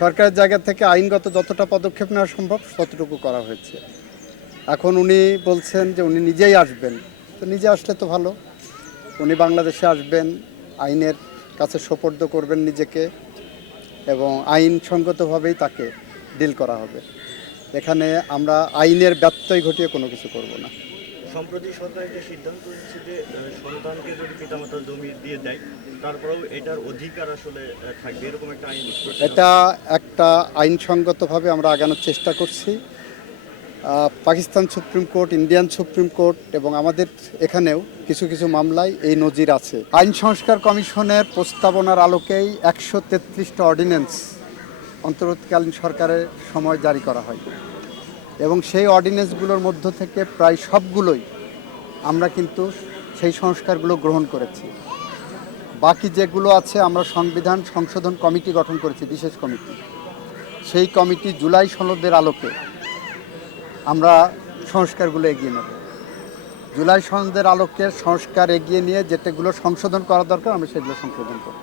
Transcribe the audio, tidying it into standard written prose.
সরকারের জায়গা থেকে আইনগত যতটা পদক্ষেপ নেওয়া সম্ভব ততটুকু করা হয়েছে। এখন উনি বলছেন যে উনি নিজেই আসবেন, তো নিজে আসলে তো ভালো। উনি বাংলাদেশে আসবেন, আইনের কাছে সোপর্দ করবেন নিজেকে এবং আইনসঙ্গতভাবেই তাকে ডিল করা হবে। এখানে আমরা আইনের ব্যত্যয় ঘটিয়ে কোনো কিছু করব না। সম্প্রতি সরকার একটা সিদ্ধান্ত নিচ্ছে যে সন্তানকে যদি পিতামাতা জমি দিয়ে দেয় তারপরেও এটার অধিকার আসলে থাকবে, এরকম একটা আইন এটা একটা আইনসঙ্গতভাবে আমরা আগানোর চেষ্টা করছি। Pakistan supreme court, Indian supreme court এবং আমাদের এখানেও কিছু কিছু মামলায় এই নজির আছে। আইন সংস্কার কমিশনের প্রস্তাবনার আলোকেই 133টা অর্ডিন্যান্স অন্তর্বর্তীকালীন সরকারের সময় জারি করা হয় এবং সেই অর্ডিন্যান্সগুলোর মধ্য থেকে প্রায় সবগুলোই আমরা কিন্তু সেই সংস্কারগুলো গ্রহণ করেছি। বাকি যেগুলো আছে আমরা সংবিধান সংশোধন কমিটি গঠন করেছি, বিশেষ কমিটি। সেই কমিটি জুলাই সনদের আলোকে আমরা সংস্কারগুলো এগিয়ে নেব। জুলাই সনদের আলোকে সংস্কার এগিয়ে নিয়ে যেটাগুলো সংশোধন করা দরকার আমরা সেগুলো সংশোধন করব।